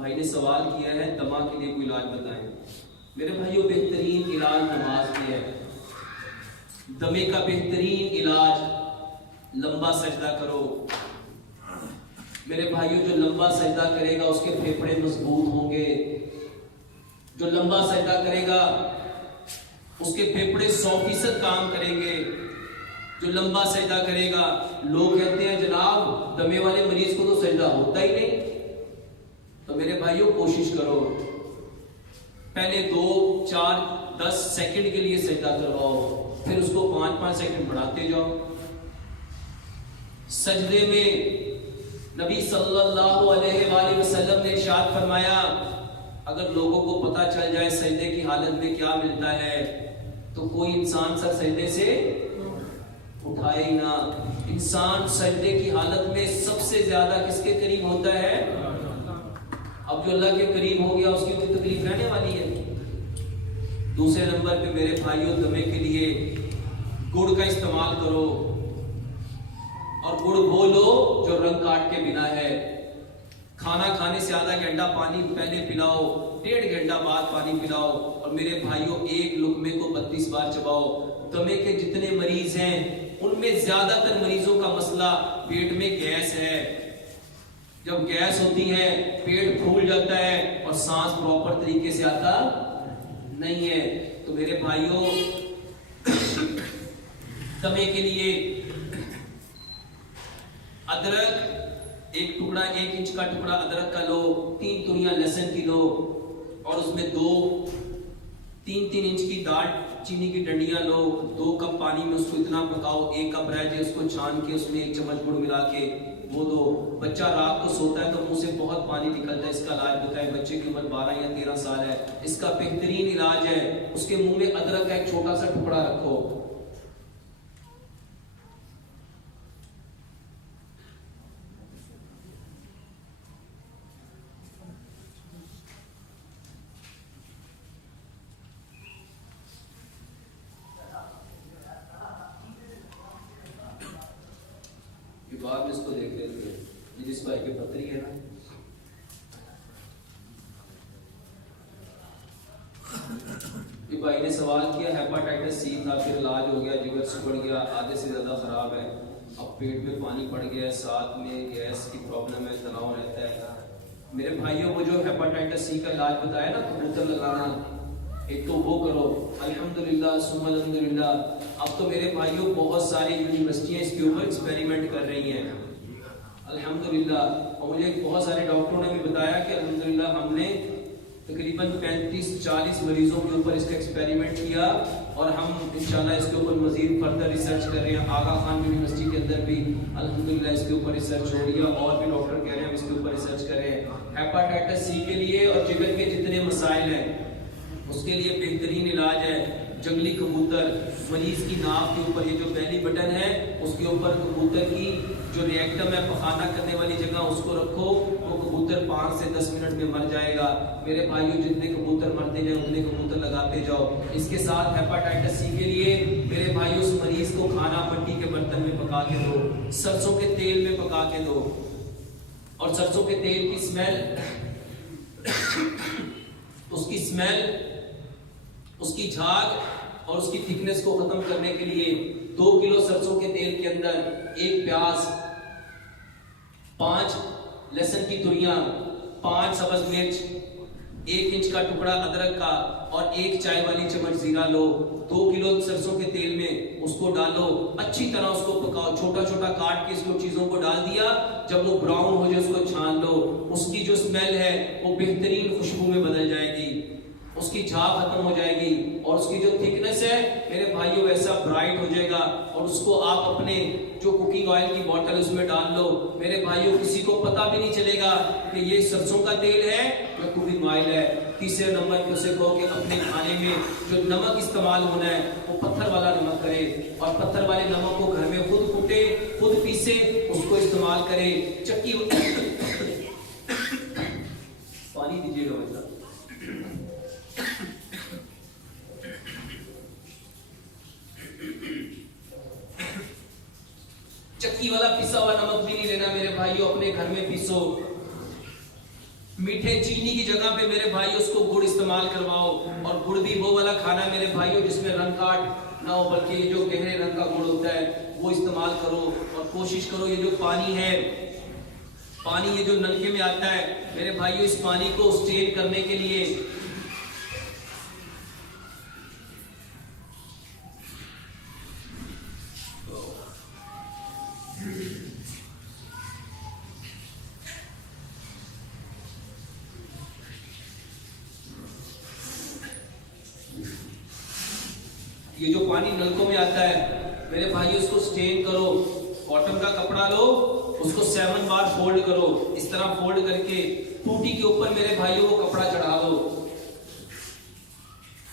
भाई ने सवाल किया है दमा के लिए कोई इलाज बताएं। मेरे भाइयों, बेहतरीन इलाज नमाज में है। दमे का बेहतरीन इलाज लंबा सजदा करो। मेरे भाइयों, जो लंबा सजदा करेगा उसके फेफड़े मजबूत होंगे। जो लंबा सजदा करेगा उसके फेफड़े 100% काम करेंगे। जो लंबा सजदा करेगा, लोग कहते हैं जनाब दमे वाले मरीज को तो सजदा होता ही नहीं। तो मेरे भाइयों कोशिश करो, पहले 2, 4, 10 सेकंड के लिए सजदा करवाओ, फिर उसको 5-5 सेकंड बढ़ाते जाओ। सजदे में नबी सल्लल्लाहु अलैहि वसल्लम ने इरशाद फरमाया, अगर लोगों को पता चल जाए सजदे की हालत में क्या मिलता है तो कोई इंसान सर सजदे से उठाए ही ना। इंसान सजदे की हालत में सबसे ज्यादा किसके करीब होता है? अब जो अल्लाह के करीब हो गया उसकी कोई तकलीफ रहने वाली है? दूसरे नंबर पे मेरे भाइयों, दमे के लिए गुड़ का इस्तेमाल करो, और गुड़ वो लो जो रंग काट के बिना है। खाना खाने से आधा घंटा पानी पहले पिलाओ, 1.5 घंटा बाद पानी पिलाओ, और मेरे भाइयों एक लुकमे को 32 बार चबाओ। दमे के जितने मरीज हैं उनमें ज्यादातर मरीजों का मसला पेट में गैस है। जब गैस होती है पेट फूल जाता है और सांस प्रॉपर तरीके से आता नहीं है। तो मेरे भाइयों, दमे के लिए अदरक 1 टुकड़ा, 1 इंच का टुकड़ा अदरक का लो, 3 तुरियां लहसुन की लो, और उसमें 3-3 इंच की दालचीनी की डंडियां लो। 2 कप पानी में उसको इतना पकाओ, 1 कप रह जाए उसको छान के उसमें 1 चम्मच गुड़ मिला के वो दो। बच्चा रात को सोता है तो मुंह से बहुत पानी निकलता है, इसका इलाज बताए। बच्चे की उम्र 12 या 13 साल है, इसका बेहतरीन इलाज है, उसके मुंह में अदरक का एक छोटा सा टुकड़ा रखो। बाद में इसको देख लेते हैं, जिस भाई की पत्री है ना, ये भाई ने सवाल किया हेपाटाइटिस सी था, फिर इलाज हो गया, जिगर सिकुड़ गया, आधे से ज्यादा खराब है, अब पेट में पानी पड़ गया, साथ में गैस की प्रॉब्लम है, तनाव रहता है। मेरे भाइयों, वो जो हेपाटाइटिस सी का इलाज बताया ना, कबूतर लगाना, एक तो वो करो, अल्हम्दुलिल्लाह सुम्मा अल्हम्दुलिल्लाह। अब तो मेरे भाइयों बहुत सारी यूनिवर्सिटियां इसके ऊपर एक्सपेरिमेंट कर रही हैं, अल्हम्दुलिल्लाह। और मुझे बहुत सारे डॉक्टरों ने भी बताया कि अल्हम्दुलिल्लाह हमने तकरीबन 35-40 मरीजों के ऊपर इसका एक्सपेरिमेंट किया, और हम इंशाल्लाह इसके ऊपर मजीद फर्दर रिसर्च कर रहे हैं। आगा खान यूनिवर्सिटी के अंदर भी अल्हम्दुलिल्लाह इसके ऊपर रिसर्च हो रही है, और भी डॉक्टर कह रहे हैं हम इसके ऊपर रिसर्च कर रहे हैं। हेपाटाइटिस सी के लिए और जिगर के जितने मसाइल हैं उसके लिए बेहतरीन इलाज है जंगली कबूतर। मरीज की नाक के ऊपर ये जो बेली बटन है उसके ऊपर कबूतर की जो रिएक्टम है, पखाना करने वाली जगह, उसको रखो, वो कबूतर 5 से 10 मिनट में मर जाएगा। मेरे भाइयों, जितने कबूतर मरते जाए उतने कबूतर लगाते जाओ। इसके साथ हेपाटाइटिस सी के लिए मेरे भाइयों, उस मरीज को खाना मिट्टी के बर्तन में पका के दो, सरसों के तेल में पका के दो, और सरसों के तेल की स्मेल उसकी स्मेल, उसकी झाग और उसकी थिकनेस को खत्म करने के लिए 2 किलो सरसों के तेल के अंदर 1 प्याज, 5 लहसुन की तुरियां, 5 सब्ज मिर्च, 1 इंच का टुकड़ा अदरक का, और 1 चाय वाली चम्मच जीरा लो। 2 किलो सरसों के तेल में उसको डालो, अच्छी तरह उसको पकाओ, छोटा छोटा काट के इसको चीजों को डाल दिया। जब वो ब्राउन हो जाए उसको छान लो, उसकी जो स्मेल है वो बेहतरीन खुशबू में बदल जाएगी, उसकी झाग खत्म हो जाएगी, और उसकी जो थिकनेस है मेरे भाइयों वैसा ब्राइट हो जाएगा। और उसको आप अपने जो कुकिंग ऑयल की बोतल उसमें डाल लो। मेरे भाइयों, किसी को पता भी नहीं चलेगा कि ये सरसों का तेल है या कुकिंग ऑयल है। तीसरे नंबर पे उसे कहो कि अपने खाने में जो नमक इस्तेमाल होना है वो पत्थर वाला नमक करे, और पत्थर वाले नमक को घर में खुद कूटे, खुद पीसे, उसको इस्तेमाल करे। चक्की पानी दीजिएगा मतलब, चक्की वाला पिसा हुआ नमक भी नहीं लेना मेरे भाइयों, अपने घर में पीसो। मीठे चीनी की जगह पे मेरे भाई उसको गुड़ इस्तेमाल करवाओ, और गुड़ भी वो वाला खाना मेरे भाइयों जिसमें रंग काट ना हो, बल्कि ये जो गहरे रंग का गुड़ होता है वो इस्तेमाल करो। और कोशिश करो ये जो पानी है, पानी ये जो नलके में आता है मेरे भाइयों, इस पानी को स्टेन करने के लिए ये जो पानी नलकों में आता है मेरे भाई उसको स्टेन करो। कॉटन का कपड़ा लो, उसको 7 बार फोल्ड करो, इस तरह फोल्ड करके टूटी के ऊपर मेरे भाइयों वो कपड़ा चढ़ा दो।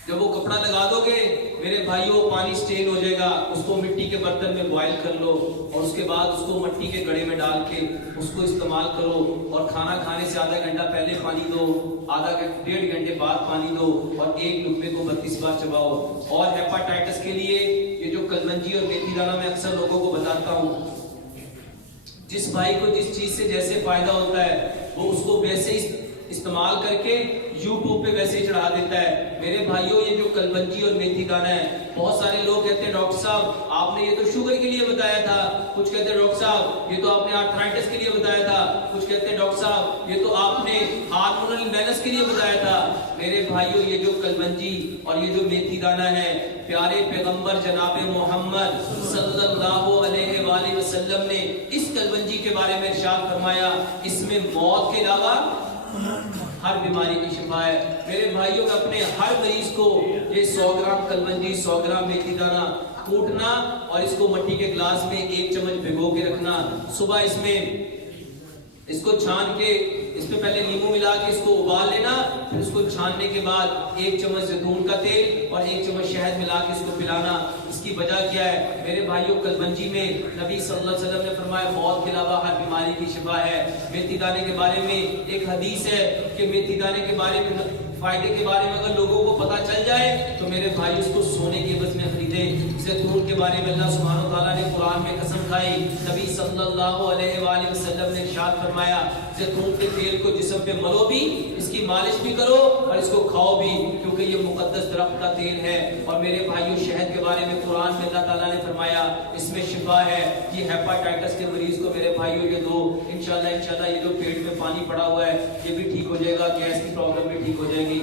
जब वो कपड़ा लगा दोगे मेरे भाइयों पानी स्टेन हो जाएगा, उसको मिट्टी के बर्तन में बॉईल कर लो, और उसके बाद उसको मिट्टी के घड़े में डाल के उसको इस्तेमाल करो। और खाना खाने से आधा घंटा पहले पानी दो, डेढ़ घंटे बाद पानी दो, और एक लुकमे को 32 बार चबाओ। और हेपाटाइटिस के लिए ये जो कलमंजी और मेथी दाना मैं अक्सर लोगों को बताता हूँ, जिस भाई को जिस चीज से जैसे फायदा होता है वो उसको वैसे इस्तेमाल करके YouTube पे वैसे ही चढ़ा देता है। मेरे भाइयों ये जो कलबंजी और मेथी दाना है, बहुत सारे लोग कहते हैं डॉक्टर साहब आपने ये तो शुगर के लिए बताया था, कुछ कहते हैं डॉक्टर साहब ये तो आपने आर्थराइटिस के लिए बताया था, कुछ कहते हैं डॉक्टर साहब ये तो आपने हार्मोनल इम्बैलेंस के लिए बताया था। मेरे भाइयों ये जो कलबंजी और ये जो मेथी दाना है, प्यारे पैगंबर जनाब मोहम्मद सल्लल्लाहु अलैहि वसल्लम ने इस कलबंजी के बारे में इरशाद फरमाया, इसमें मौत के अलावा हर बीमारी की शिफा है। मेरे भाइयों में अपने हर मरीज को ये 100 ग्राम कलबंजी 100 ग्राम मेथी दाना कूटना और इसको मिट्टी के ग्लास में 1 चम्मच भिगो के रखना। सुबह इसमें इसको छान के इसमें पहले नींबू मिला के इसको उबाल लेना, फिर उसको छानने के बाद 1 चम्मच जैतून का तेल और 1 चम्मच शहद मिला के इसको पिलाना। इसकी वजह क्या है मेरे भाइयों, कलबंजी में नबी सल्लल्लाहु अलैहि वसल्लम ने फरमाया मौत के अलावा हर बीमारी की शिफा है। मेथी दाने के बारे में एक हदीस है कि मेथी दाने के बारे में फायदे के बारे में अगर लोगों को पता चल जाए तो मेरे भाई उसको सोने के एवज में खरीदे। जैतून के बारे में अल्लाह सुब्हानहू व तआला ने कुरान में कसम खाई, नबी सल्लल्लाहु अलैहि वसल्लम ने इरशाद फरमाया जैतून के तेल को जिस्म पे मलो भी, इसकी मालिश भी करो और इसको खाओ भी, क्योंकि ये मुकद्दस दरख्त का तेल है। और मेरे भाइयों शहद के बारे में कुरान में अल्लाह ताला ने फरमाया इसमें शिफा है। ये हेपाटाइटिस के मरीज को मेरे भाइयों ये दो, इंशाल्लाह ये जो पेट में पानी पड़ा हुआ है ये भी ठीक हो जाएगा, गैस की प्रॉब्लम भी ठीक हो जाएगी।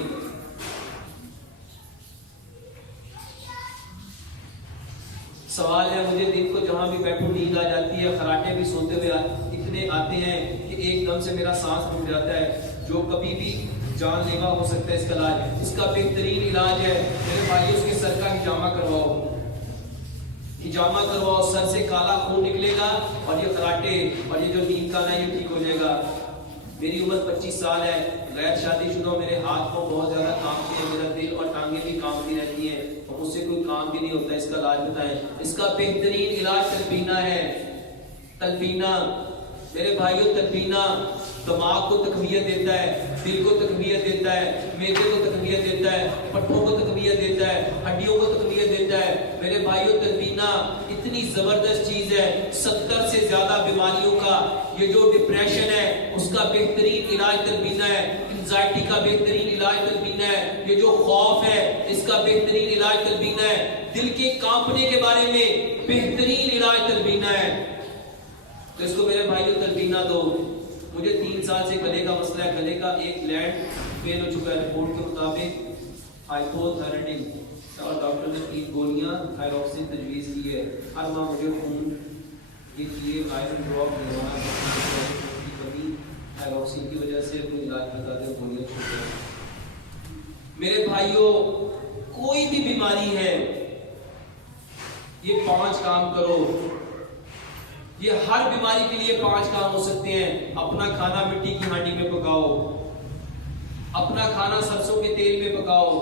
सवाल है मुझे दिन को जहां भी बैठूं नींद आ जाती है, खराटे भी सोते हुए इतने आते हैं कि एकदम से मेरा सांस रुक जाता है, जो कभी भी जानलेवा हो सकता है। इसका इलाज, इसका बेहतरीन इलाज है मेरे भाई उसके सर का हिजामा करवाओ, हिजामा करवाओ, सर से काला खून निकलेगा और ये खराटे और ये जो नींद का ना ये ठीक हो जाएगा। मेरी उम्र 25 साल है, गैर शादीशुदा, मेरे हाथ को बहुत ज्यादा कांपते हैं, मेरा दिल और टांगे भी कांपती रहती हैं और मुझसे कोई काम भी नहीं होता। इसका इलाज बताएं। इसका बेहतरीन इलाज तलबीना है। तलबीना मेरे भाइयों, तलबीना दिमाग को तकवियत देता है, दिल को तकवियत देता है, मेदे को तकवियत देता है, पट्टों को तकवियत देता है, हड्डियों को तकवियत देता है। मेरे भाइयों तलबीना इतनी जबरदस्त चीज है, 70 से ज्यादा बीमारियों का, ये जो डिप्रेशन है उसका बेहतरीन इलाज तलबीना है, एंजाइटी का बेहतरीन इलाज तलबीना है, ये जो खौफ है इसका बेहतरीन इलाज तलबीना है, दिल के कांपने के बारे में बेहतरीन इलाज तलबीना है। तो इसको मेरे भाइयों तलबीना दो। मुझे 3 साल से गले का मसला है, गले का एक ग्लैंड फेल हो चुका है। रिपोर्ट के मुताबिक हाइपोथायराइडिज्म और डॉक्टर ने 3 गोलियां थायरॉक्सिन तजवीज की है। हर माह मुझे खून के लिए आयरन ड्रॉप लगवाना है, कभी थायरॉक्सिन की वजह से कोई इलाज बता दे, गोलियां छूट गई। मेरे भाइयों कोई भी बीमारी है ये 5 काम करो, ये हर बीमारी के लिए 5 काम हो सकते हैं। अपना खाना मिट्टी की हांडी में पकाओ, अपना खाना सरसों के तेल में पकाओ,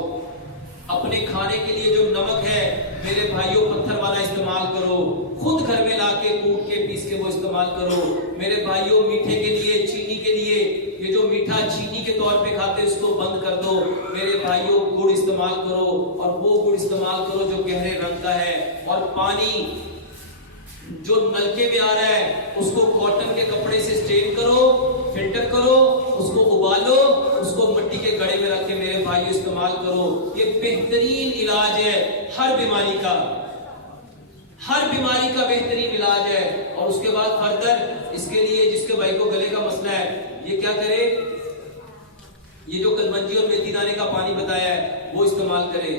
अपने खाने के लिए जो नमक है मेरे भाइयों पत्थर वाला इस्तेमाल करो, खुद घर में लाके कूट के पीस के वो इस्तेमाल करो। मेरे भाइयों मीठे के लिए, चीनी के लिए, ये जो मीठा चीनी के तौर पे खाते उसको बंद कर दो। मेरे भाइयों गुड़ इस्तेमाल करो और वो गुड़ इस्तेमाल करो जो गहरे रंग का है। और पानी जो नलके में आ रहा है उसको कॉटन के कपड़े से स्टेन करो, फिल्टर करो, उसको उबालो उसको मिट्टी के घड़े में रख के मेरे भाई इस्तेमाल करो। ये बेहतरीन इलाज है हर बीमारी का, हर बीमारी का बेहतरीन इलाज है। और उसके बाद फर्दर इसके लिए जिसके भाई को गले का मसला है, ये क्या करे, ये जो कलमंजी और मेथी दाने का पानी बताया है वो इस्तेमाल करे।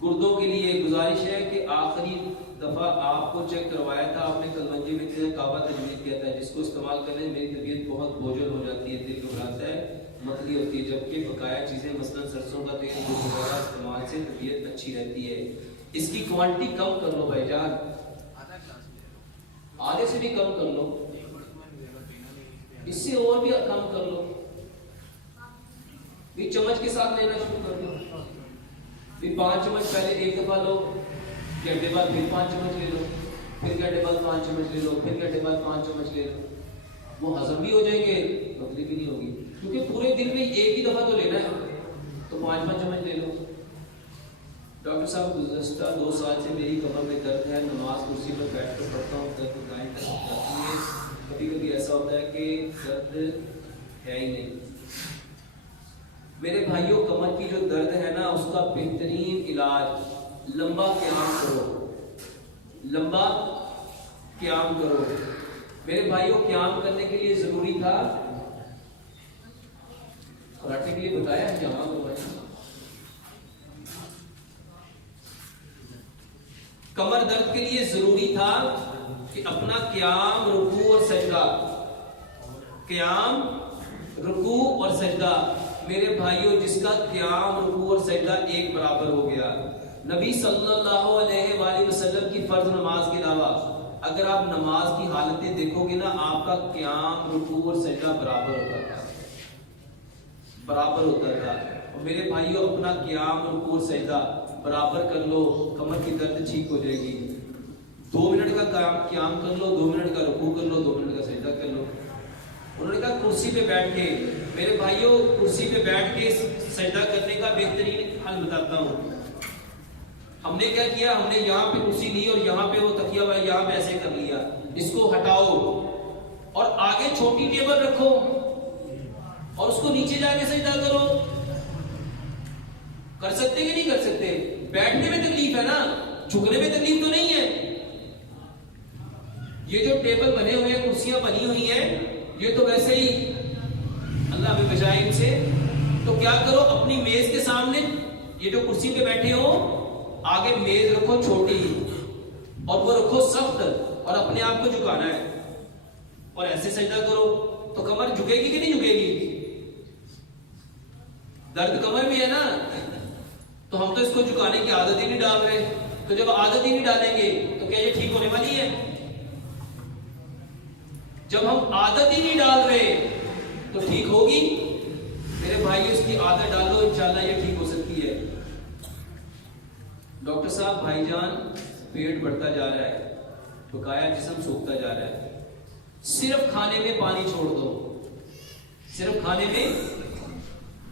गुर्दों के लिए गुजारिश है कि आखिरी दफा आपको चेक करवाया था, आपने कलमंजी मेथी काबा तजवीज़ किया था, जिसको इस्तेमाल करने मेरी तबीयत बहुत बोझल हो जाती है, दिल घबराता है, मतली होती है, जबकि बकाया चीजें मसलन सरसों का तेल वगैरह इस्तेमाल से तबीयत अच्छी रहती है। इसकी क्वांटिटी कम कर लो भाईजान, आधे से भी कम कर लो, इससे और भी कम कर लो, भी चम्मच के साथ लेना शुरू कर लो। फिर 5 चम्मच पहले एक दफा लो, घंटे बाद फिर 5 चम्मच ले लो, फिर घंटे बाद 5 चम्मच ले लो, फिर घंटे बाद 5 चम्मच ले लो। वो हजम भी हो जाएंगे, तकलीफ भी नहीं होगी, क्योंकि पूरे दिन में एक ही दफा तो लेना है, तो 5-5 चम्मच ले लो। डॉक्टर साहब गुज़श्ता 2 साल से मेरी कमर में दर्द है, नमाज कुर्सी पर बैठ कर पढ़ता हूँ, दर्द गायब जाती है, कभी कभी ऐसा होता है कि दर्द है ही नहीं। मेरे भाइयों, कमर की जो दर्द है ना, उसका बेहतरीन इलाज लंबा क़याम करो, लंबा क़याम करो। मेरे भाइयों, क़याम करने के लिए जरूरी था, कराटे के लिए बताया है जमा करवाया। कमर दर्द के लिए जरूरी था कि अपना क़याम, रुकू और सजदा, क़याम, रुकू और सजदा। मेरे भाइयों, जिसका क़याम, रुकू और सजदा एक बराबर हो गया, नबी सल्लल्लाहु अलैहि वसल्लम की फर्ज नमाज के अलावा अगर आप नमाज की हालतें देखोगे ना, आपका क़याम, रुकू और सजदा बराबर होता था, बराबर होता था। और मेरे भाइयों, अपना क़याम, रुकू और सजदा बराबर कर लो, कमर की दर्द ठीक हो जाएगी। 2 मिनट का क़याम कर लो, 2 मिनट का रुकू कर लो, 2 मिनट का सजदा कर लो। उन्होंने कहा कुर्सी पे बैठ के, मेरे भाइयों, कुर्सी पे बैठ के सजदा करने का बेहतरीन हल बताता हूँ। हमने क्या किया, हमने यहाँ पे कुर्सी ली और यहाँ पे वो तकिया वाला यहाँ पे ऐसे कर लिया, इसको हटाओ और आगे छोटी टेबल रखो और उसको नीचे जाके सजदा करो। कर सकते कि नहीं कर सकते? बैठने में तकलीफ है ना, झुकने में तकलीफ तो नहीं है। ये जो टेबल बने हुए हैं, कुर्सियां बनी हुई हैं, ये तो वैसे ही अल्लाह हमें बचाए इनसे। तो क्या करो, अपनी मेज के सामने ये जो कुर्सी पे बैठे हो, आगे मेज रखो छोटी और वो रखो सख्त और अपने आप को झुकाना है और ऐसे सजदा करो, तो कमर झुकेगी कि नहीं झुकेगी? दर्द कमर में है ना, तो हम तो इसको झुकाने की आदत ही नहीं डाल रहे। तो जब आदत ही नहीं डालेंगे तो क्या ये ठीक होने वाली है? जब हम आदत ही नहीं डाल रहे तो ठीक होगी? मेरे भाई, इसकी आदत डालो, इंशाल्लाह ये ठीक हो सकती है। डॉक्टर साहब, भाईजान, पेट बढ़ता जा रहा है, बकाया जिस्म सूखता जा रहा है, सिर्फ खाने में पानी छोड़ दो, सिर्फ खाने में,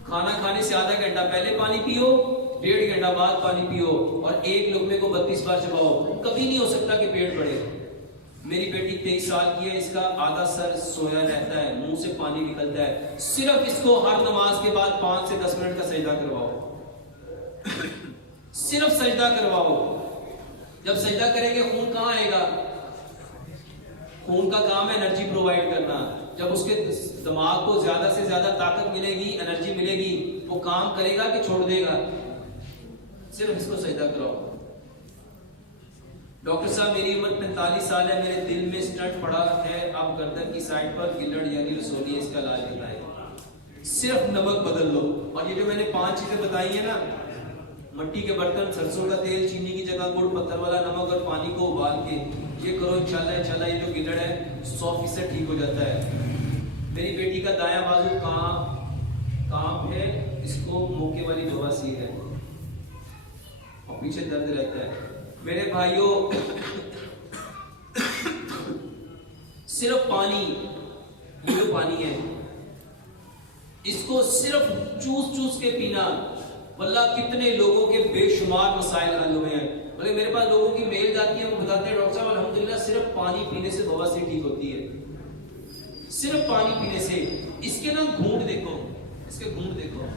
खाना खाने से आधा घंटा पहले पानी पियो, 1.5 घंटा बाद पानी पियो और एक लुकमे को 32 बार चबाओ। कभी नहीं हो सकता कि पेट बढ़े। मेरी बेटी 23 साल की है, इसका आधा सर सोया रहता है, मुंह से पानी निकलता है। सिर्फ इसको हर नमाज के बाद 5 से 10 मिनट का सजदा करवाओ, सिर्फ सजदा करवाओ। जब सजदा करेंगे खून कहां आएगा? खून का काम है एनर्जी प्रोवाइड करना। जब उसके दिमाग को ज्यादा से ज्यादा ताकत मिलेगी, एनर्जी मिलेगी, वो काम करेगा कि छोड़ देगा? सिर्फ इसको सजदा कराओ। डॉक्टर साहब, मेरी उम्र 45 साल है, मेरे दिल में स्टंट पड़ा है, अब गर्दन की साइड पर गिल्लड़ यानी रसोली, इसका इलाज बताएं। सिर्फ नमक बदल लो। और ये जो मैंने 5 चीजें बताई है ना, मिट्टी के बर्तन, सरसों का तेल, चीनी की जगह गुड़, पत्थर वाला नमक और पानी को उबाल के ये करो, इंशाल्लाह ये जो गिल्लड़ है 100% ठीक हो जाता है। मेरी बेटी का दायां बाजू काम है, इसको मौके वाली बवासीर है और पीछे दर्द रहता है। मेरे भाइयों, सिर्फ पानी, ये जो पानी है, इसको सिर्फ चूस के पीना। वल्लाह कितने लोगों के बेशुमार मसाइल हल हुए हैं। बोले मेरे पास लोगों की मेल जाती है, वो बताते हैं डॉक्टर साहब अल्हम्दुलिल्लाह सिर्फ पानी पीने से बवासीर ठीक होती है, सिर्फ पानी पीने से। इसके ना घूंट देखो, इसके घूंट देखो।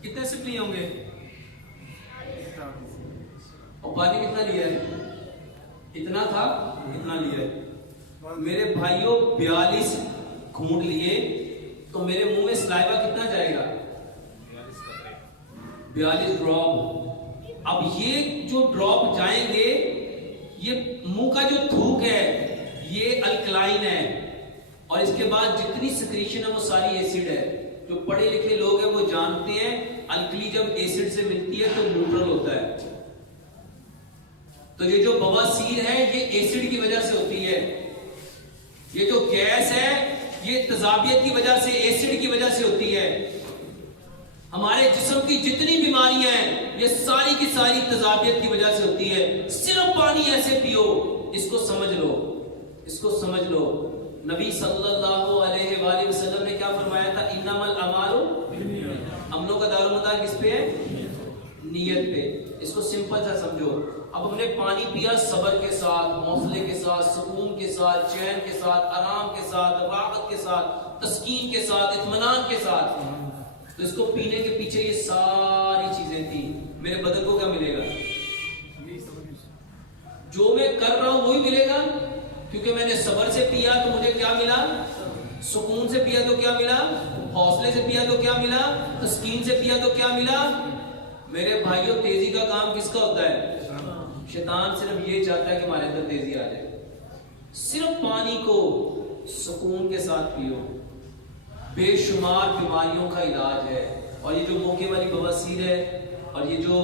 कितने सिप लिए होंगे? और पानी कितना लिया है? इतना था, इतना लिया है। मेरे भाइयों 42 घूंट लिए, तो मेरे मुंह में सलाइवा कितना जाएगा? 42 ड्रॉप। अब ये जो ड्रॉप जाएंगे, ये मुंह का जो थूक है ये अल्कलाइन है, और इसके बाद जितनी सिक्रीशन है वो सारी एसिड है। जो पढ़े लिखे लोग हैं वो जानते हैं अल्कली जब एसिड से मिलती है तो न्यूट्रल होता है। तो ये जो बवासीर है ये एसिड की वजह से होती है। ये जो गैस है ये तेजाबियत की वजह से, एसिड की वजह से होती है। हमारे जिस्म की जितनी बीमारियां हैं ये सारी की सारी तेजाबियत की वजह से होती है। सिर्फ पानी ऐसे पियो, इसको समझ लो, इसको समझ लो। नबी सल्लल्लाहु अलैहि वसल्लम ने क्या फरमाया था? इन्नमल अमालु, अमलों का दारोमदार किस पे है? नियत पे। इसको सिंपल सा समझो। अब हमने पानी पिया सब्र के साथ, हौसले के साथ, सुकून के साथ, चैन के साथ, आराम के साथ, राहत के साथ, तस्कीन के साथ, इत्मीनान के साथ, तो इसको पीने के पीछे ये सारी चीजें थी। मेरे बदन को क्या मिलेगा? जो मैं कर रहा हूं वही मिलेगा, क्योंकि मैंने सब्र से पिया तो मुझे क्या मिला? सुकून से पिया तो क्या मिला? हौसले से पिया तो क्या मिला? तस्कीन से पिया तो क्या मिला? मेरे भाइयों तेजी का काम किसका होता है? शैतान सिर्फ ये चाहता है कि हमारे अंदर तेजी आ जाए। सिर्फ पानी को सुकून के साथ पियो, बेशुमार बीमारियों का इलाज है। और ये जो मौके वाली बवासीर है और ये जो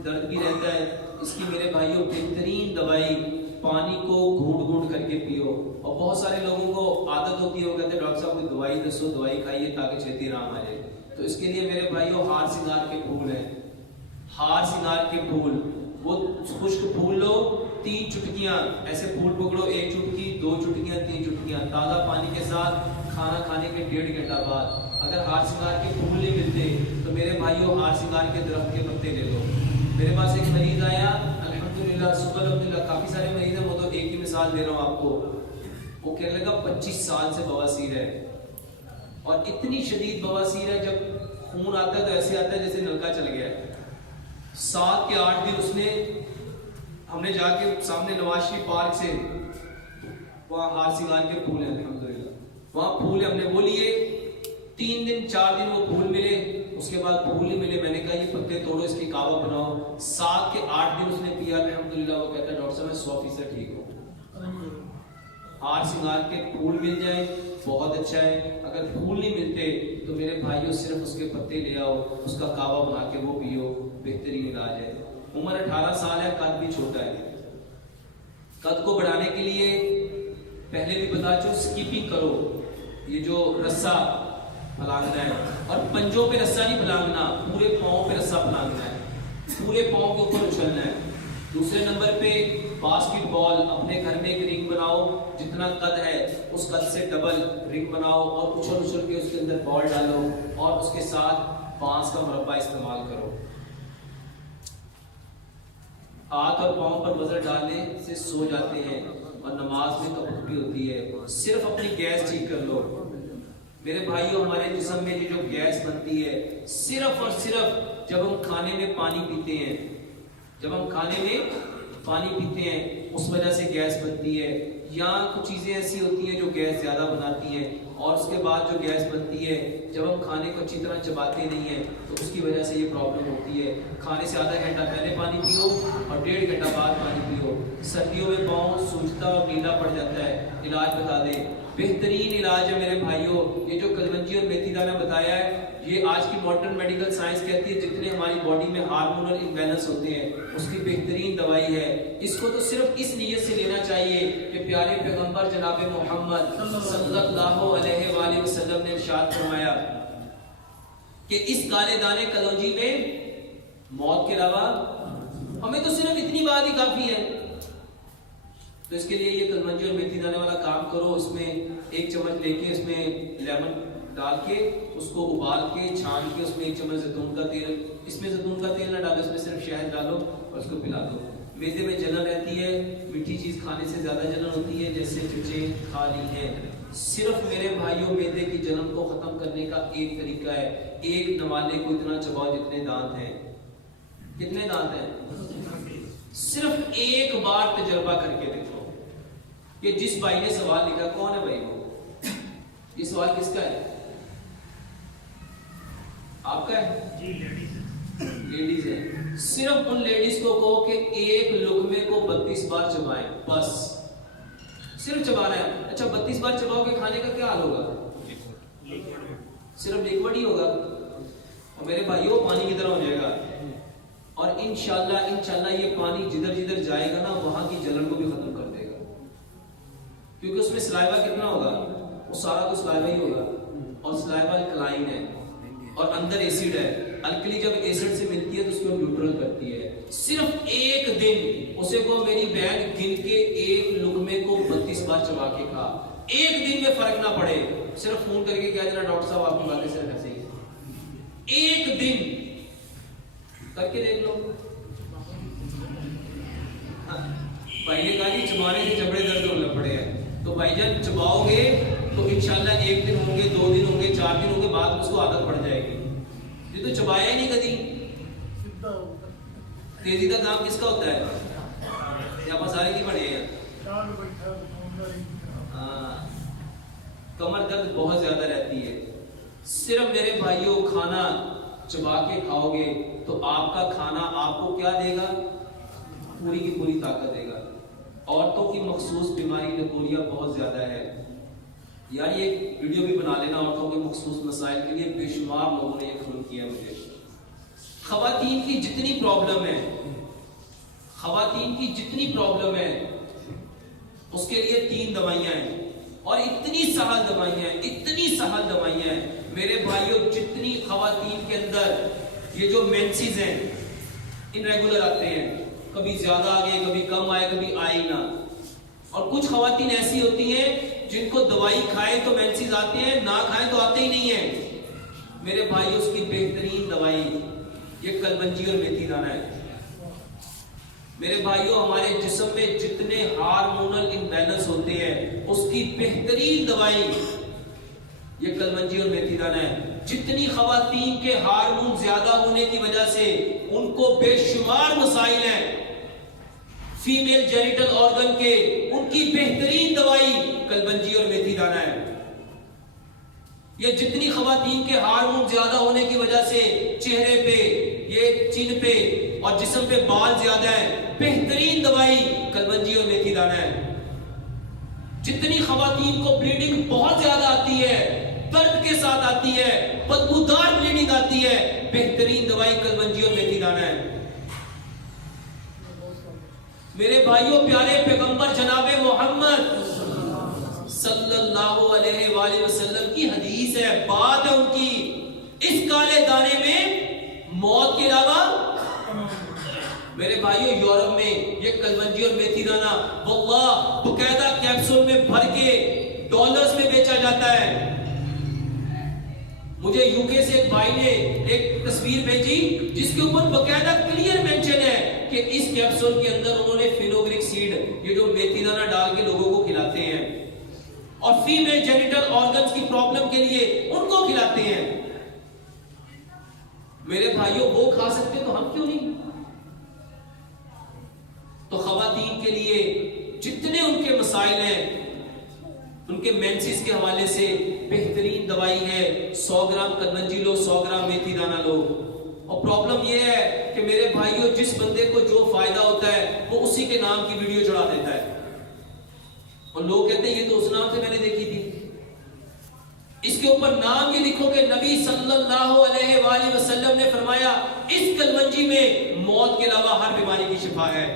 दर्द भी रहता है, इसकी मेरे भाइयों बेहतरीन दवाई पानी को घूंट घूंट करके पियो। और बहुत सारे लोगों को आदत होती है, वो कहते हैं डॉक्टर साहब कोई दवाई दसो, दवाई खाइए ताकि छेती आराम आ जाए। तो इसके लिए मेरे भाइयों हार सिंगार के फूल हैं, हार सिंगार के फूल, वो खुश्क फूल लो, 3 चुटकियां ऐसे फूल पकड़ो, 1 चुटकी, 2 चुटकियां, 3 चुटकियां, ताजा पानी के साथ खाना खाने के 1.5 घंटा बाद। अगर हार सिंगार के फूल नहीं मिलते तो मेरे भाइयों हार सिंगार के दरख्त के पत्ते ले लो। मेरे पास एक मरीज आया, अल्हम्दुलिल्लाह, सुबह अल्हम्दुलिल्लाह, काफी सारे मरीज हैं, वो तो एक ही मिसाल दे रहा हूँ आपको। वो कहने लगा 25 साल से बवासीर है, और इतनी शदीद बवासीर है जब खून आता है तो ऐसे आता है जैसे नलका चल गया है। 7 के 8 दिन उसने, हमने जाके सामने नवाज शरीफ पार्क से, वहाँ हार सिंगार के फूल हैं अल्हम्दुलिल्लाह, वहाँ फूल है, हमने वो लिए। 3 दिन 4 दिन वो फूल मिले, उसके बाद फूल नहीं मिले। मैंने कहा ये पत्ते तोड़ो, इसकी कावा बनाओ। 7 के 8 दिन उसने पिया अल्हम्दुलिल्लाह। वो कहता है डॉक्टर साहब मैं 100% ठीक हूँ। हार सिंगार के फूल मिल जाए बहुत अच्छा है, अगर फूल नहीं मिलते तो मेरे भाइयों सिर्फ उसके पत्ते ले आओ, उसका कावा बना के वो पियो, बेहतरीन इलाज है। उम्र 18 साल है, कद भी छोटा है। कद को बढ़ाने के लिए पहले भी बता चुका, स्कीपिंग करो, ये जो रस्सा फलांगना है, और पंजों पे रस्सा नहीं फलांगना, पूरे पाँव पे रस्सा फलांगना है, पूरे पाँव के ऊपर उछलना है। दूसरे नंबर पे बास्केटबॉल, अपने घर में एक रिंग बनाओ, जितना कद है उस कद से डबल रिंग बनाओ, और उछल उछल के उसके अंदर बॉल डालो, और उसके साथ बांस का मुरब्बा इस्तेमाल करो। हाथ और पाँव पर वजन डालने से सो जाते हैं, और नमाज में कबूल भी होती है। सिर्फ अपनी गैस ठीक कर लो मेरे भाइयों। हमारे जिस्म में ये जो गैस बनती है सिर्फ और सिर्फ जब हम खाने में पानी पीते हैं, जब हम खाने में पानी पीते हैं उस वजह से गैस बनती है। या कुछ चीजें ऐसी होती हैं जो गैस ज्यादा बनाती हैं, और उसके बाद जो गैस बनती है जब हम खाने को अच्छी तरह चबाते नहीं है तो उसकी वजह से ये प्रॉब्लम होती है। खाने से आधा घंटा पहले पानी पियो और 1.5 घंटा बाद पानी पियो। सर्दियों में पाँव सूजता और नीला पड़ जाता है, इलाज बता दें। बेहतरीन इलाज है मेरे भाइयों, ये जो कलवंजी और मेथी दाना बताया है, ये आज की मॉडर्न मेडिकल साइंस कहती है जितने हमारी बॉडी में हार्मोनल इम्बैलेंस होते हैं उसकी बेहतरीन दवाई है। इसको तो सिर्फ इस नीयत से लेना चाहिए कि प्यारे पैगंबर जनाब मोहम्मद सल्लल्लाहु अलैहि वसल्लम ने इरशाद फरमाया कि इस काले दाने कलौंजी में मौत के अलावा हमें तो सिर्फ इतनी बात ही काफी है। तो इसके लिए ये कलवंजी और मेथी दाने वाला काम करो। इसमें 1 चम्मच लेके इसमें लेमन डाल के उसको उबाल के छान के उसमें 1 चम्मच जैतून का तेल, इसमें जैतून का तेल ना डालो, इसमें सिर्फ शहद डालो और उसको पिला दो। मैदे में जलन रहती है, मीठी चीज खाने से ज्यादा जलन होती है, जैसे चुचे खा ली है। सिर्फ मेरे भाइयों मैदे की जलन को खत्म करने का एक तरीका है, एक नवाले को इतना चबाओ जितने दांत हैं। कितने दांत हैं? सिर्फ एक बार तजर्बा करके देखो कि जिस भाई ने सवाल लिखा कौन है भाई वो, ये सवाल किसका है? आपका है जी? लेडीज है। सिर्फ उन लेडीज को कहो कि एक लुकमे को 32 बार चबाएं, बस सिर्फ चबाना है। अच्छा 32 बार चबाओगे, खाने का क्या हाल होगा? सिर्फ लिक्विड ही होगा और मेरे भाइयों पानी की तरह हो जाएगा। और इंशाल्लाह ये पानी जिधर जिधर जाएगा ना वहां की जलन को भी खत्म कर देगा, क्योंकि उसमें सलाइवा कितना होगा? वो सारा कुछ सलाइवा ही होगा और सलाइवा अल्कलाइन है और अंदर एसिड है। अल्कली जब एसिड से मिलती है तो उसको न्यूट्रल करती है। सिर्फ एक दिन उसे को मेरी बहन गिन के एक लुकमे को 32 बार चबा के खा, एक दिन में फर्क ना पड़े, सिर्फ फोन करके कह देना डॉक्टर साहब आपकी बातें सिर्फ ऐसे ही। एक दिन करके देख लो। हाँ, भाई ने कहा जी चबाने से जबड़े दर्द होने पड़े हैं, तो भाईजान चबाओगे तो इंशाल्लाह 1 दिन होंगे, 2 दिन होंगे, 4 दिन होंगे, बाद में उसको आदत पड़ जाएगी। ये तो चबाया ही नहीं कभी। तेजी का काम किसका होता है? यहाँ पर सारे की पड़े हैं। कमर दर्द बहुत ज्यादा रहती है। सिर्फ मेरे भाइयों खाना चबा के खाओगे तो आपका खाना आपको क्या देगा? पूरी की पूरी ताकत देगा। औरतों की मखसूस बीमारी लकोरिया बहुत ज्यादा है यार, ये वीडियो भी बना लेना औरतों के मखसूस मसाइल के लिए। बेशुमार लोगों ने ये फोन किया मुझे। खवातीन की जितनी प्रॉब्लम है, खवातीन की जितनी प्रॉब्लम है उसके लिए 3 दवाइयां हैं और इतनी सहल दवाइयां हैं, इतनी सहल दवाइयां हैं मेरे भाइयों। जितनी खवातीन के अंदर ये जो मेंसेस हैं इनरेगुलर आते हैं, कभी ज्यादा आ गए, कभी कम आए, कभी आए ही ना। और कुछ खवातीन ऐसी होती हैं जिनको दवाई खाए तो मेंसेस आते हैं, ना खाए तो आते ही नहीं है। मेरे भाई उसकी बेहतरीन दवाई ये कलवंजी और मेथी दाना है। मेरे भाइयों हमारे जिस्म में जितने हार्मोनल इम्बैलेंस होते हैं उसकी बेहतरीन दवाई ये कलवंजी और मेथी दाना है। जितनी खवातीन के हार्मोन ज्यादा होने की वजह से उनको बेशुमार मसाइल हैं फीमेल जेनिटल ऑर्गन के, उनकी बेहतरीन दवाई कलवंजी और मेथी दाना है। ये जितनी खवातीन के हार्मोन ज्यादा होने की वजह से चेहरे पे, ये चिन पे और जिस्म पे बाल ज्यादा है, बेहतरीन दवाई कलवंजी और मेथी दाना है। जितनी खवातीन को ब्लीडिंग बहुत ज्यादा आती है, दर्द के साथ आती है, बदबूदार ब्लीडिंग आती है, बेहतरीन दवाई कलवंजी और मेथी दाना है। मेरे भाइयों प्यारे पैगंबर जनाबे मोहम्मद सल्लल्लाहु अलैहि वसल्लम की हदीस है, बात है उनकी। इस काले दाने में मौत के अलावा मेरे भाइयों यूरोप में ये कलवंजी और मेथी दाना वल्लाह बकायदा कैप्सूल में भर के डॉलर्स में बेचा जाता है। मुझे यूके से एक भाई ने एक तस्वीर भेजी जिसके ऊपर बकायदा क्लियर मेंशन है कि इस कैप्सूल के अंदर उन्होंने फेनोग्रिक सीड, ये जो मेथी दाना डाल के लोगों को खिलाते हैं और फीमेल जेनिटल ऑर्गन्स की प्रॉब्लम के लिए उनको खिलाते हैं। मेरे भाइयों वो खा सकते तो हम क्यों नहीं? तो खवातीन के लिए जितने उनके मसाइल हैं, उनके मेंसेस के हवाले से बेहतरीन दवाई है। 100 ग्राम कलवंजी लो, 100 ग्राम मेथी दाना लो और प्रॉब्लम यह है कि मेरे भाइयों, जिस बंदे को जो फायदा होता है वो उसी के नाम की वीडियो चढ़ा देता है, और लोग कहते हैं ये तो उस नाम से मैंने देखी थी। इसके ऊपर नाम ये लिखो कि नबी सल्लल्लाहु अलैहि वसल्लम ने फरमाया इस कलवंजी में मौत के अलावा हर बीमारी की शिफा है।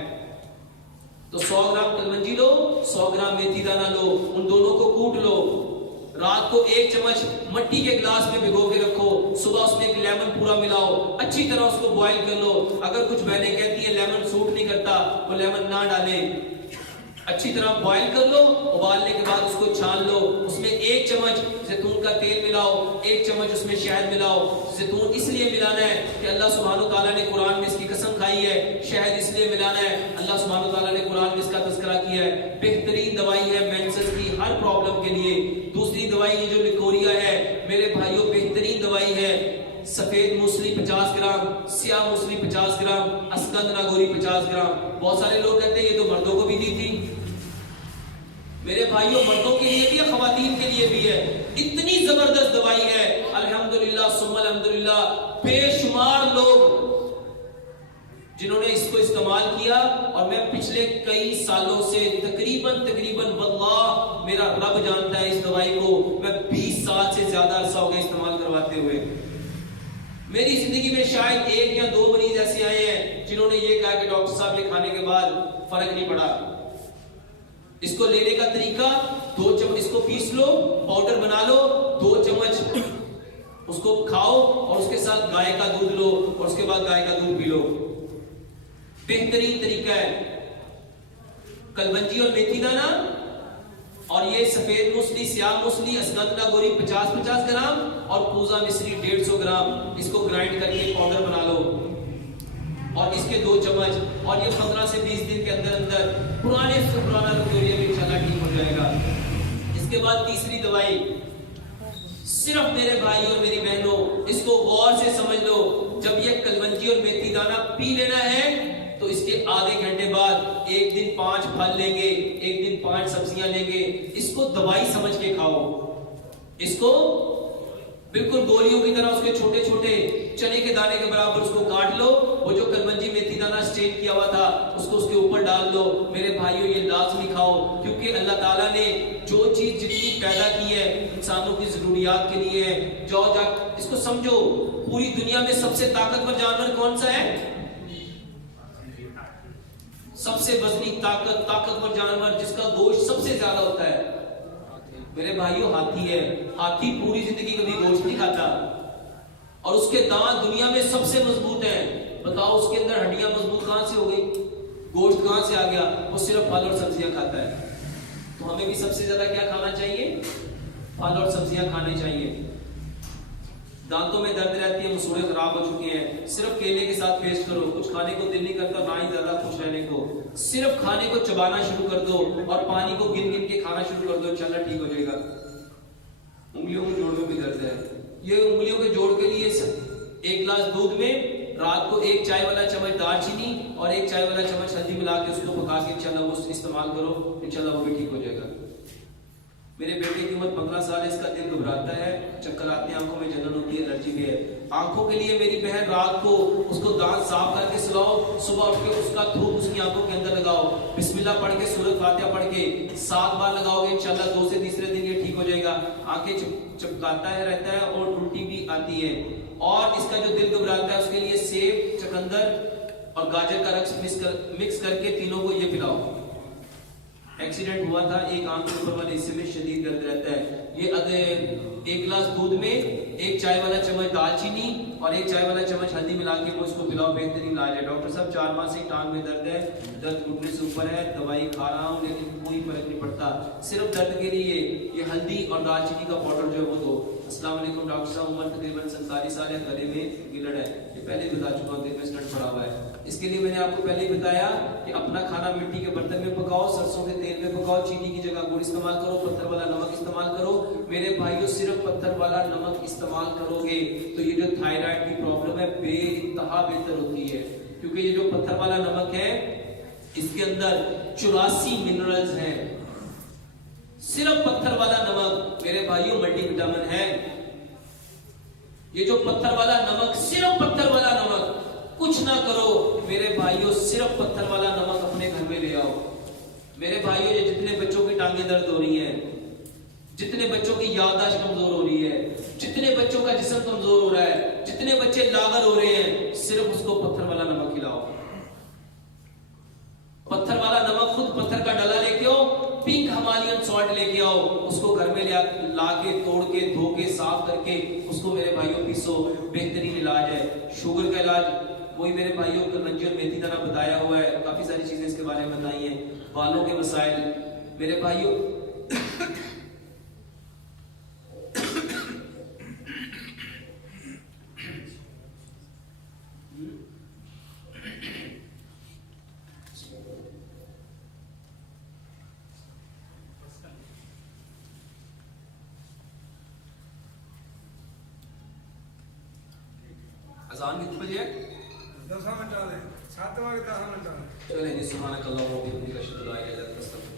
तो 100 ग्राम कलवंजी लो, 100 ग्राम मेथी दाना लो, उन दोनों को कूट लो, रात को 1 चम्मच मट्टी के गिलास में भिगो के रखो, सुबह उसमें एक लेमन पूरा मिलाओ, अच्छी तरह उसको बॉईल कर लो। अगर कुछ बहनें कहती है लेमन सूट नहीं करता, वो लेमन ना डाले, अच्छी तरह बॉईल कर लो, उबालने के बाद उसको छान लो, उसमें 1 चम्मच जैतून का तेल मिलाओ, 1 चम्मच उसमें शहद मिलाओ। जैतून इसलिए मिलाना है कि अल्लाह सुब्हानहू तआला ने कुरान में इसकी कसम खाई है। शहद इसलिए मिलाना है, अल्लाह सुब्हानहू तआला ने कुरान में इसका तज़किरा किया है। बेहतरीन दवाई है मेंसेस की हर प्रॉब्लम के लिए। दूसरी दवाई ये जो लिकोरिया है मेरे भाइयों, बेहतरीन दवाई है। सफेद मूसली 50 ग्राम, स्याह मूसली 50 ग्राम, अस्कंद नागौरी 50 ग्राम। बहुत सारे लोग कहते हैं ये तो मर्दों को भी दी थी। मेरे भाइयों, मर्दों के लिए भी है, खवातीन के लिए भी है। इतनी जबरदस्त दवाई है, अल्हम्दुलिल्लाह सुम्मा अल्हम्दुलिल्लाह। बेशुमार लोग जिन्होंने इसको इस्तेमाल किया, और मैं पिछले कई सालों से तकरीबन वल्लाह मेरा रब जानता है इस दवाई को, मैं 20 साल से ज्यादा अरसा हो गया इस्तेमाल करवाते हुए। मेरी जिंदगी में शायद 1 या 2 मरीज ऐसे आए हैं जिन्होंने ये कहा कि डॉक्टर साहब ये खाने के बाद फर्क नहीं पड़ा। इसको लेने का तरीका, 2 चम्मच इसको पीस लो, पाउडर बना लो, 2 चम्मच उसको खाओ, और उसके साथ गाय का दूध लो, और उसके बाद गाय का दूध पी लो। बेहतरीन तरीका है। कलवंजी और मेथी दाना, और ये सफेद मूसली, स्याह मूसली, असगंद नागौरी 50-50 ग्राम, और पूजा मिश्री 150 ग्राम, इसको ग्राइंड करके पाउडर बना लो, और इसके 2 चम्मच, और ये 15 से 20 दिन के अंदर अंदर पुराने से पुराना लिकोरिया भी इंशाल्लाह ठीक हो जाएगा। इसके बाद तीसरी दवाई, सिर्फ मेरे भाई और मेरी बहनों इसको गौर से समझ लो, जब ये कलवंजी और मेथी दाना पी लेना है तो इसके आधे घंटे बाद 1 दिन 5 फल लेंगे, 1 दिन 5 सब्जियां लेंगे। इसको दवाई समझ के खाओ, इसको बिल्कुल गोलियों की तरह उसके छोटे छोटे चने के दाने के बराबर उसको काट लो, वो जो कलवंजी मेथी दाना स्ट्रेन किया हुआ था उसको उसके ऊपर डाल दो। मेरे भाइयों, ये लाजमी खाओ, क्योंकि अल्लाह ताला ने जो चीज जितनी पैदा की है इंसानों की जरूरियात के लिए है। जाओ जा इसको समझो, पूरी दुनिया में सबसे ताकतवर जानवर कौन सा है? सबसे वजनी ताकतवर जानवर जिसका गोश्त सबसे ज्यादा होता है मेरे भाइयों, हाथी है। हाथी पूरी जिंदगी कभी गोश्त नहीं खाता, और उसके दांत दुनिया में सबसे मजबूत हैं। बताओ उसके अंदर हड्डियां मजबूत कहां से हो गई? गोश्त कहां से आ गया? वो सिर्फ फल और सब्जियां खाता है। तो हमें भी सबसे ज्यादा क्या खाना चाहिए? फल और सब्जियां खाने चाहिए। दांतों में दर्द रहती है, मसूड़े खराब हो चुके हैं, सिर्फ केले के साथ पेस्ट करो, कुछ खाने को दिल नहीं करता, ना ही ज्यादा खुश रहने को, सिर्फ खाने को चबाना शुरू कर दो और पानी को गिन गिन के खाना शुरू कर दो, इंशाल्लाह ठीक हो जाएगा। उंगलियों के जोड़ में भी दर्द है, ये उंगलियों के जोड़ के लिए 1 गिलास दूध में रात को 1 चाय वाला चम्मच दालचीनी और 1 चाय वाला चम्मच हल्दी मिला के उसको पका के इंशाल्लाह वो इस्तेमाल करो, इंशाल्लाह वो भी ठीक हो जाएगा। मेरे बेटे की उम्र 15 साल है, इसका दिल घबराता है, चक्कर आते हैं, आंखों में जलन होती है, एलर्जी भी है। आंखों के लिए मेरी बहन रात को उसको दांत साफ करके सुलाओ, सुबह उठ के उसका धूप उसकी आंखों के अंदर लगाओ, बिस्मिल्लाह पढ़ के सूरत फातिहा पढ़ के 7 बार लगाओगे, इंशाल्लाह 2 से तीसरे दिन ये ठीक हो जाएगा। आंखें चपकाता है रहता है और उल्टी भी आती है। और इसका जो दिल घबराता है उसके लिए सेब, चुकंदर और गाजर का रस मिक्स करके तीनों को ये पिलाओ। एक्सीडेंट हुआ था, एक आंख के ऊपर वाले हिस्से में शदीद दर्द रहता है। ये 1 गिलास दूध में 1 चाय वाला चम्मच दालचीनी और 1 चाय वाला चम्मच हल्दी मिला के वो इसको पिलाओ, बेहतरीन इलाज है। डॉक्टर साहब 4 माह से टांग में दर्द है, दर्द घुटने से ऊपर है, दवाई खा रहा हूँ लेकिन कोई फर्क नहीं पड़ता, सिर्फ दर्द के लिए ये हल्दी और दालचीनी का पाउडर जो है वो दो। अस्सलाम वालेकुम डॉक्टर साहब, उम्र तकरीबन 47 साल है, गले में गिलड़ है, ये पहले बता चुका हूँ, दिल में स्टंट पड़ा हुआ है। इसके लिए मैंने आपको पहले ही बताया कि अपना खाना मिट्टी के बर्तन में पकाओ, सरसों के तेल में पकाओ, चीनी की जगह गुड़ इस्तेमाल करो, पत्थर वाला नमक इस्तेमाल करो। मेरे भाइयों, सिर्फ पत्थर वाला नमक इस्तेमाल करोगे तो ये जो थायराइड की प्रॉब्लम है बेइंतहा बेहतर होती है, क्योंकि ये जो पत्थर वाला नमक है इसके अंदर 84 मिनरल्स हैं। सिर्फ पत्थर वाला नमक मेरे भाइयों मल्टीविटामिन है। ये जो पत्थर वाला नमक, सिर्फ पत्थर वाला नमक, कुछ ना करो मेरे भाइयों, सिर्फ पत्थर वाला नमक अपने घर में ले आओ। मेरे भाइयों, ये जितने बच्चों की टांगें दर्द हो रही हैं, जितने बच्चों की याददाश्त कमजोर हो रही है, जितने बच्चों का जिस्म कमजोर हो रहा है, जितने बच्चे लागर हो रहे हैं, सिर्फ उसको पत्थर वाला नमक खिलाओ। पत्थर वाला नमक, खुद पत्थर का डला लेके आओ, पिंक हिमालयन सॉल्ट लेके आओ, उसको घर में ला के तोड़ के धो के साफ करके उसको मेरे भाइयों पीसो। बेहतरीन इलाज है। शुगर का इलाज वही मेरे भाइयों को मंजी और मेथी दाना बताया हुआ है, काफी सारी चीजें इसके बारे में बताई हैं। बालों के मसाइल मेरे भाइयों, अज़ान कितने बजे है? 10 मिनट आ रहे, 7 बजे 10 मिनट आ रहे। चलें जी, सुभानक अल्लाह व बिहम्दिक, अशहदु अल्ला इलाहा इल्ला अंत, अस्तगफिरुक।